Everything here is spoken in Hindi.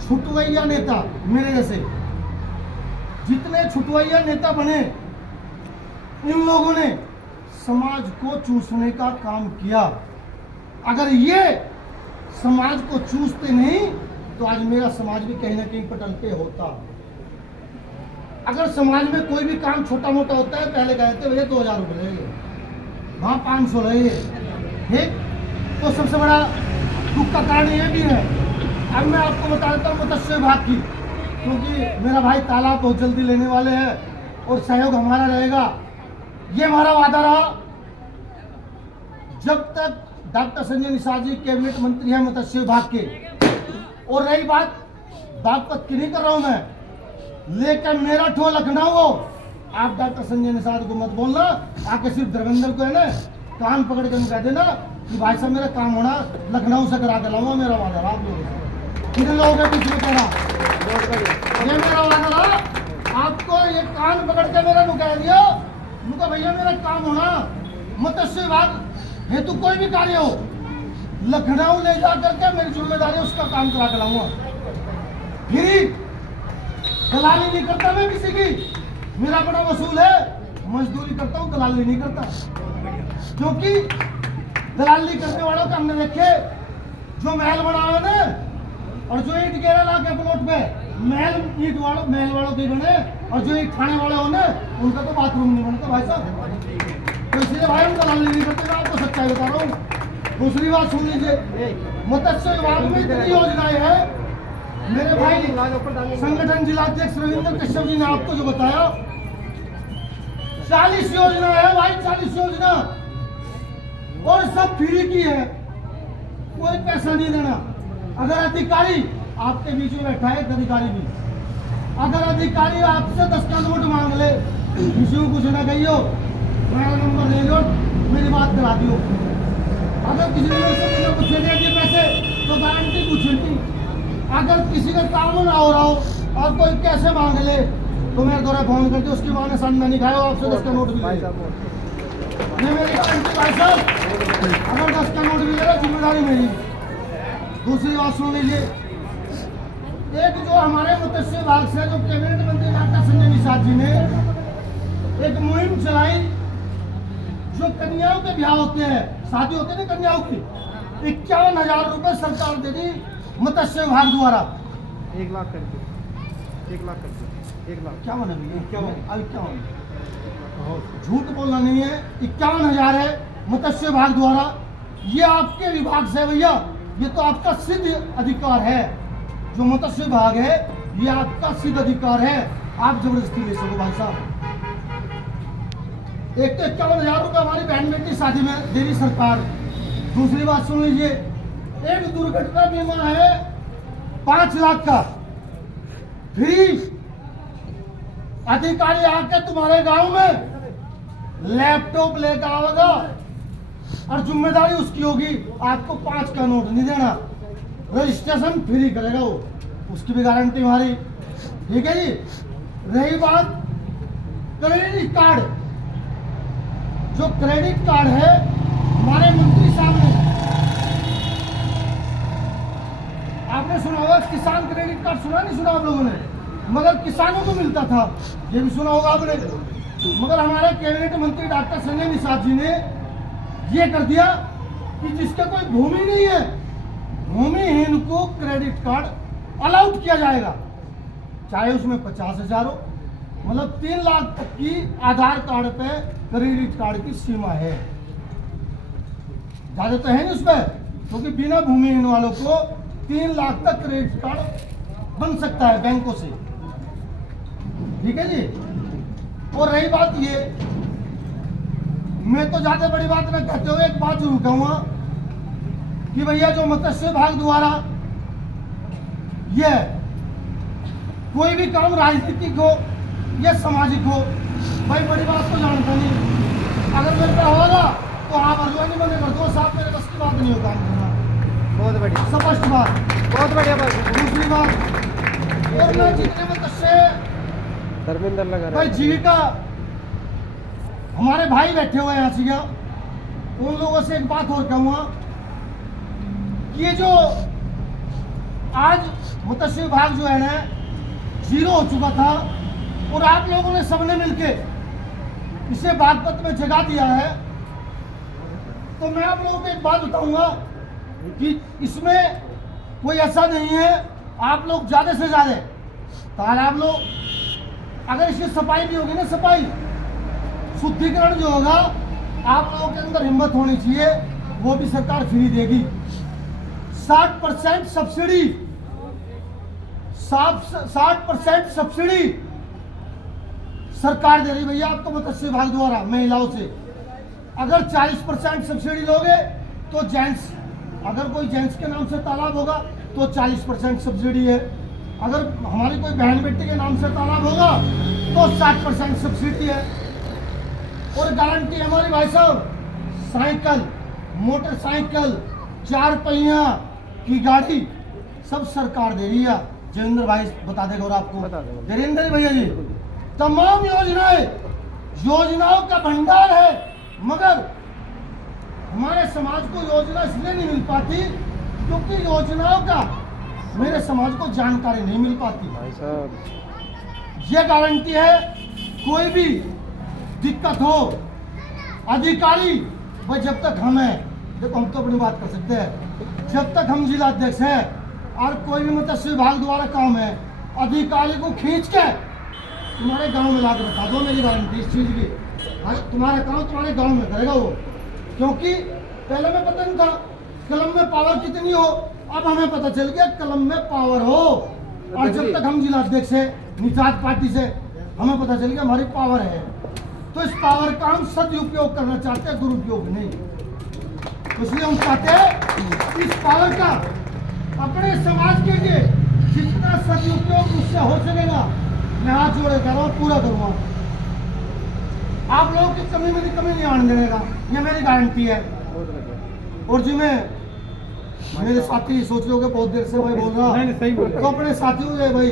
छुटवैया नेता मेरे जैसे जितने छुटवैया नेता बने, इन लोगों ने समाज को चूसने का काम किया। अगर ये समाज को चूसते नहीं तो आज मेरा समाज भी कहीं ना कहीं पटल पे होता। अगर समाज में कोई भी काम छोटा मोटा होता है, पहले कहते भैया 2000 रुपये लगेंगे, वहाँ 500 लगेंगे, ठीक। तो सबसे बड़ा दुख का कारण ये भी है। अब मैं आपको बता देता हूँ मत्स्य विभाग की, क्योंकि मेरा भाई तालाब बहुत जल्दी लेने वाले हैं और सहयोग हमारा रहेगा। ये हमारा वादा रहा, जब तक डॉक्टर संजय निषाद जी कैबिनेट मंत्री हैं मत्स्य विभाग के। और रही बात की नहीं कर रहा हूं मैं, लेकिन मेरा ठो लखनऊ हो, आप डॉक्टर संजय निषाद को मत बोलना, आके सिर्फ धर्मेंद्र को है ना कान पकड़ के कह देना कि भाई साहब मेरा काम होना लखनऊ से करा के लाऊंगा। मेरा वादा रहा आप लोगों से, इन लोगों के पीछे कह रहा, ये मेरा वादा रहा। आपको ये कान पकड़ के मेरा कह दिया, उनका भैया मेरा काम होना मत्स्य विभाग हेतु कोई भी कार्य हो, लखनऊ ले जा करके मेरी जिम्मेदारी उसका काम करा के लाऊंगा। फिर दलाली नहीं करता मैं किसी की, मेरा बड़ा वसूल है, मजदूरी करता हूँ, दलाली नहीं करता। क्योंकि दलाली करने वालों का हमने देखे जो महल बना हुआ ना, और जो ईट गिरा ला के प्लॉट पे महल वालों के बने, और जो ईट खाने वाले हो ना उनका तो बाथरूम नहीं बनता भाई साहब। तो इसलिए भाई हम दलाली नहीं करते, मैं आपको सच्चाई बता रहा हूँ। दूसरी बात सुन लीजिए, मत्स्य विभाग में इतनी योजनाएं हैं। मेरे भाई संगठन जिलाध्यक्ष रविंद्र कश्यप जी ने आपको जो बताया, 40 योजना है भाई, 40 योजना, और सब फ्री की है, कोई पैसा नहीं देना। अगर अधिकारी आपके बीच में बैठा है, एक अधिकारी भी, अगर अधिकारी आपसे 10 का नोट मांग ले, किसी को कुछ ना कहियो, मेरा नंबर ले लो, मेरी बात करा दियो। अगर किसी ने मेरे से कुछ दे दिए पैसे तो गारंटी कुछ नहीं। अगर किसी का काम ना हो रहा हो और कोई कैसे मांग ले तो मेरे द्वारा फोन करके उसकी माँ ने सामने नहीं खाया, आपसे 10 का नोट भी ले। ये मेरी गारंटी भाई साहब, अगर 10 का नोट भी लेगा जिम्मेदारी मेरी। दूसरी बात सुन लीजिए, एक जो हमारे मत्स्य विभाग से जो कैबिनेट मंत्री डॉक्टर संजय निषाद जी ने एक मुहिम चलाई, जो कन्याओं के ब्याह होते हैं, शादी होते हैं कन्याओं की, 51,000 रुपए सरकार दे दी मत्स्य विभाग द्वारा। 1 लाख करके 1 लाख करके 1 लाख क्या बना भैया, क्या झूठ बोलना नहीं है, 51,000 है मत्स्य विभाग द्वारा। ये आपके विभाग से भैया, ये तो आपका सिद्ध अधिकार है। जो मत्स्य विभाग है ये आपका सिद्ध अधिकार है, आप जबरदस्ती ले सको भाई साहब। एक तो 51,000 रुपये हमारी बहन बेटी शादी में दे रही सरकार। दूसरी बात सुन लीजिए, एक दुर्घटना बीमा है 5 लाख का फ्री। अधिकारी आके तुम्हारे गांव में लैपटॉप लेकर आएगा और जिम्मेदारी उसकी होगी, आपको 5 का नोट नहीं देना, रजिस्ट्रेशन फ्री करेगा वो, उसकी भी गारंटी हमारी, ठीक है जी। रही बात क्रेडिट कार्ड, जो क्रेडिट कार्ड है हमारे मंत्री साहब ने, आपने सुना होगा किसान क्रेडिट कार्ड, सुना नहीं सुना आप लोगों ने, मगर किसानों को मिलता था, ये भी सुना होगा आपने। मगर हमारे कैबिनेट मंत्री डॉक्टर संजय निषाद जी ने ये कर दिया कि जिसका कोई भूमि नहीं है, भूमिहीन को क्रेडिट कार्ड अलाउड किया जाएगा, चाहे उसमें 50,000 हो, मतलब 3 लाख तक की आधार कार्ड पे क्रेडिट कार्ड की सीमा है। ज्यादा तो है नहीं उसमें, क्योंकि बिना भूमिहीन वालों को 3 लाख तक क्रेडिट कार्ड बन सकता है बैंकों से, ठीक है जी। और रही बात ये, मैं तो ज्यादा बड़ी बात न कहते हुए एक बात जरूर कहूंगा कि भैया जो मत्स्य विभाग द्वारा ये कोई भी काम राजनीतिक हो या सामाजिक हो, भाई बड़ी बात तो जानता नहीं, अगर मेरे पे होगा तो आप अर्जुनी बने कर दो साहब, मेरे बस की बात नहीं हो काम करना। बहुत बढ़िया, स्पष्ट बात, बहुत बढ़िया बात। दूसरी बात, और मैं जितने मत्स्य धर्मेंद्र लगा भाई जीविका हमारे भाई बैठे हुए हैं हंसिया, उन लोगों से एक बात और कहूंगा कि ये जो आज मत्स्य विभाग जो है ना जीरो हो चुका था और आप लोगों ने सबने मिलके इसे बागपत में जगा दिया है। तो मैं आप लोगों को एक बात बताऊंगा कि इसमें कोई ऐसा नहीं है, आप लोग ज्यादा से ज्यादा तालाब लोग अगर इसकी सफाई भी होगी ना, सफाई शुद्धिकरण जो होगा, आप लोगों के अंदर हिम्मत होनी चाहिए, वो भी सरकार फ्री देगी। 60% सब्सिडी, 60% सब्सिडी सरकार दे रही भैया आपको मत्स्य विभाग द्वारा महिलाओं से। अगर 40% सब्सिडी लोगे तो जेंट्स, अगर कोई जेंट्स के नाम से तालाब होगा तो 40% सब्सिडी है, अगर हमारी कोई बहन बेटी के नाम से तालाब होगा तो 60% सब्सिडी है। और गारंटी हमारी भाई साहब, साइकिल, मोटरसाइकिल, 4 पहिया की गाड़ी सब सरकार दे रही है। जयेंद्र भाई बता देगा और आपको जयेंद्र भैया जी, तमाम योजनाओं का भंडार है, मगर हमारे समाज को योजना इसलिए नहीं मिल पाती क्योंकि योजनाओं का मेरे समाज को जानकारी नहीं मिल पाती। भाई साहब ये गारंटी है, कोई भी दिक्कत हो अधिकारी भाई, जब तक हम हैं, देखो हम तो अपनी बात कर सकते हैं, जब तक हम जिला अध्यक्ष हैं और कोई भी मत्स्य विभाग द्वारा काम है, अधिकारी को खींच के तुम्हारे गांव में लाकर बता दो, मेरी गारंटी इस चीज की। तुम्हारा काम तुम्हारे गांव में करेगा वो, क्योंकि पहले में पता नहीं था कलम में पावर कितनी हो, अब हमें पता चल गया कलम में पावर हो। और जब तक हम जिला अध्यक्ष है निषाद पार्टी से, हमें पता चल गया हमारी पावर है, तो इस पावर का हम सदुपयोग करना चाहते हैं, दुरुपयोग नहीं। इसलिए हम चाहते हैं इस पावर का अपने समाज के लिए जितना सदुपयोग मुझसे हो सकेगा मैं हाथ जोड़े कर रहा हूँ, पूरा करूँगा। आप लोगों की कमी में कमी नहीं आने देने का, ये मेरी गारंटी है। और जी मैं मेरे साथी सोच रहे हो बहुत देर से भाई बोल रहा, नहीं सही बोल तो अपने साथियों से भाई